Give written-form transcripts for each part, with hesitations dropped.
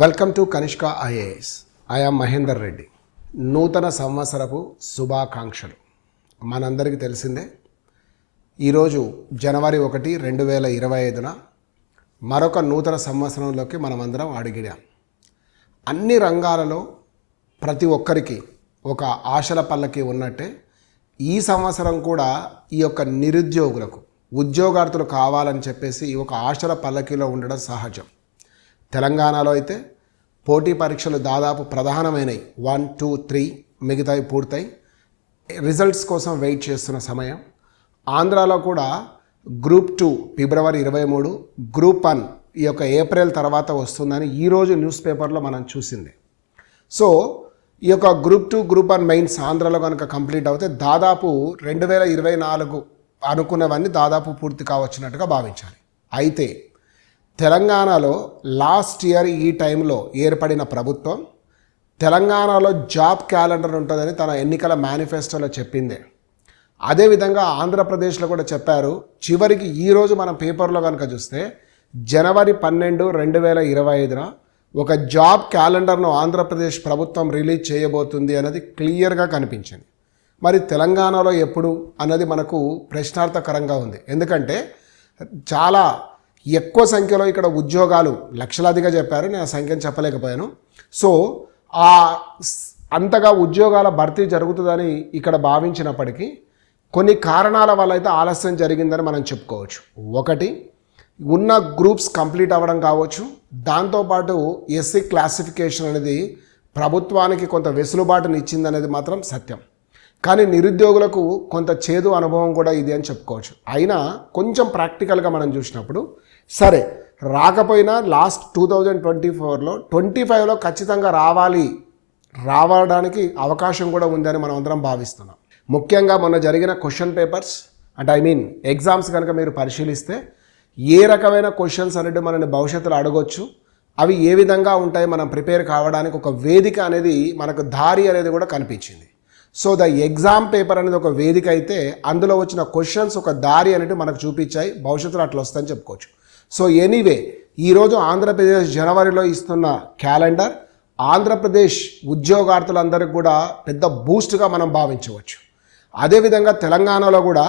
Welcome to Kanishka IAS. I am Mahender Reddy. నూతన సంవత్సరపు శుభాకాంక్షలు. మనందరికీ తెలిసిందే, ఈరోజు జనవరి 1, 2025 మరొక నూతన సంవత్సరంలోకి మనమందరం అడిగిడాం. అన్ని రంగాలలో ప్రతి ఒక్కరికి ఒక ఆశల పల్లకి ఉన్నట్టే ఈ సంవత్సరం కూడా ఈ యొక్క నిరుద్యోగులకు ఉద్యోగార్థులు కావాలని చెప్పేసి ఒక ఆశల పల్లకిలో ఉండడం సహజం. తెలంగాణలో అయితే పోటీ పరీక్షలు దాదాపు ప్రధానమైనవి 1, 2, 3 మిగతాయి పూర్తయి రిజల్ట్స్ కోసం వెయిట్ చేస్తున్న సమయం. ఆంధ్రాలో కూడా గ్రూప్ 2 ఫిబ్రవరి 23, గ్రూప్ 1 ఈ యొక్క ఏప్రిల్ తర్వాత వస్తుందని ఈరోజు న్యూస్ పేపర్లో మనం చూసింది. సో ఈ యొక్క గ్రూప్ 2, గ్రూప్ 1 మెయిన్స్ ఆంధ్రాలో కనుక కంప్లీట్ అవుతే దాదాపు 2024 అనుకున్నవన్నీ దాదాపు పూర్తి కావచ్చినట్టుగా భావించాలి. అయితే తెలంగాణలో లాస్ట్ ఇయర్ ఈ టైంలో ఏర్పడిన ప్రభుత్వం తెలంగాణలో జాబ్ క్యాలెండర్ ఉంటుందని తన ఎన్నికల మేనిఫెస్టోలో చెప్పిందే. అదేవిధంగా ఆంధ్రప్రదేశ్లో కూడా చెప్పారు. చివరికి ఈరోజు మనం పేపర్లో కనుక చూస్తే జనవరి 12, 2025 ఒక జాబ్ క్యాలెండర్ను ఆంధ్రప్రదేశ్ ప్రభుత్వం రిలీజ్ చేయబోతుంది అనేది క్లియర్గా కనిపించింది. మరి తెలంగాణలో ఎప్పుడు అన్నది మనకు ప్రశ్నార్థకరంగా ఉంది. ఎందుకంటే చాలా ఎక్కువ సంఖ్యలో ఇక్కడ ఉద్యోగాలు లక్షలాదిగా చెప్పారు, నేను ఆ సంఖ్యను చెప్పలేకపోయాను. సో అంతగా ఉద్యోగాల భర్తీ జరుగుతుందని ఇక్కడ భావించినప్పటికీ కొన్ని కారణాల వల్ల అయితే ఆలస్యం జరిగిందని మనం చెప్పుకోవచ్చు. ఒకటి, ఉన్న గ్రూప్స్ కంప్లీట్ అవ్వడం కావచ్చు. దాంతోపాటు ఎస్సీ క్లాసిఫికేషన్ అనేది ప్రభుత్వానికి కొంత వెసులుబాటుని ఇచ్చిందనేది మాత్రం సత్యం. కానీ నిరుద్యోగులకు కొంత చేదు అనుభవం కూడా ఇది అని చెప్పుకోవచ్చు. అయినా కొంచెం ప్రాక్టికల్గా మనం చూసినప్పుడు సరే రాకపోయినా లాస్ట్ 2024లో 25లో ఖచ్చితంగా రావడానికి అవకాశం కూడా ఉందని మనం అందరం భావిస్తున్నాం. ముఖ్యంగా మొన్న జరిగిన క్వశ్చన్ పేపర్స్ అంటే ఎగ్జామ్స్ కనుక మీరు పరిశీలిస్తే ఏ రకమైన క్వశ్చన్స్ అనేది మనని భవిష్యత్తులో అడగొచ్చు, అవి ఏ విధంగా ఉంటాయి, మనం ప్రిపేర్ కావడానికి ఒక వేదిక అనేది మనకు దారి అనేది కూడా కనిపించింది. సో ద ఎగ్జామ్ పేపర్ అనేది ఒక వేదిక అయితే అందులో వచ్చిన క్వశ్చన్స్ ఒక దారి అనేది మనకు చూపించాయి. భవిష్యత్తులో అట్లా వస్తుందని చెప్పుకోవచ్చు. సో ఎనీవే ఈరోజు ఆంధ్రప్రదేశ్ జనవరిలో ఇస్తున్న క్యాలెండర్ ఆంధ్రప్రదేశ్ ఉద్యోగార్థులందరికీ కూడా పెద్ద బూస్ట్గా మనం భావించవచ్చు. అదేవిధంగా తెలంగాణలో కూడా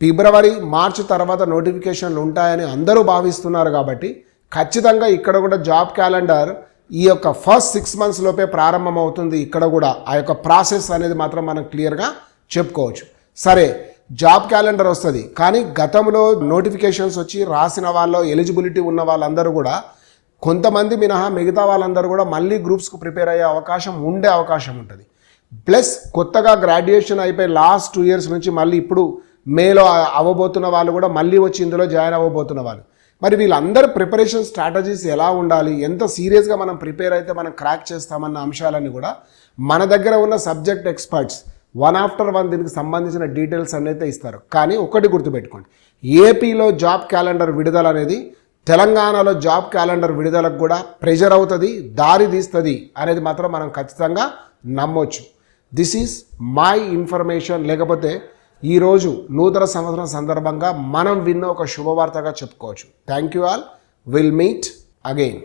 ఫిబ్రవరి, మార్చి తర్వాత నోటిఫికేషన్లు ఉంటాయని అందరూ భావిస్తున్నారు. కాబట్టి ఖచ్చితంగా ఇక్కడ కూడా జాబ్ క్యాలెండర్ ఈ యొక్క ఫస్ట్ 6 months లోపే ప్రారంభమవుతుంది. ఇక్కడ కూడా ఆ యొక్క ప్రాసెస్ అనేది మాత్రం మనం క్లియర్గా చెప్పుకోవచ్చు. సరే, జాబ్ క్యాలెండర్ వస్తుంది, కానీ గతంలో నోటిఫికేషన్స్ వచ్చి రాసిన వాళ్ళు ఎలిజిబిలిటీ ఉన్న వాళ్ళందరూ కూడా కొంతమంది మినహా మిగతా వాళ్ళందరూ కూడా మళ్ళీ గ్రూప్స్కు ప్రిపేర్ అయ్యే అవకాశం ఉంటుంది. ప్లస్ కొత్తగా గ్రాడ్యుయేషన్ అయిపోయి లాస్ట్ 2 years నుంచి మళ్ళీ ఇప్పుడు మేలో అవ్వబోతున్న వాళ్ళు కూడా మళ్ళీ వచ్చి ఇందులో జాయిన్ అవ్వబోతున్న వాళ్ళు. మరి వీళ్ళందరూ ప్రిపరేషన్ స్ట్రాటజీస్ ఎలా ఉండాలి, ఎంత సీరియస్గా మనం ప్రిపేర్ అయితే మనం క్రాక్ చేస్తామన్న అంశాలన్నీ కూడా మన దగ్గర ఉన్న సబ్జెక్ట్ ఎక్స్పర్ట్స్ 1 after 1 దీనికి సంబంధించిన డీటెయిల్స్ అనేది ఇస్తారు. కానీ ఒకటి గుర్తుపెట్టుకోండి, ఏపీలో జాబ్ క్యాలెండర్ విడుదల అనేది తెలంగాణలో జాబ్ క్యాలెండర్ విడుదలకు కూడా ప్రెషర్ అవుతుంది, దారి తీస్తుంది అనేది మాత్రం మనం ఖచ్చితంగా నమ్మొచ్చు. This is my information. లేకపోతే ఈరోజు నూతన సంవత్సరం సందర్భంగా మనం విన్న ఒక శుభవార్తగా చెప్పుకోవచ్చు. Thank you all. Will meet again.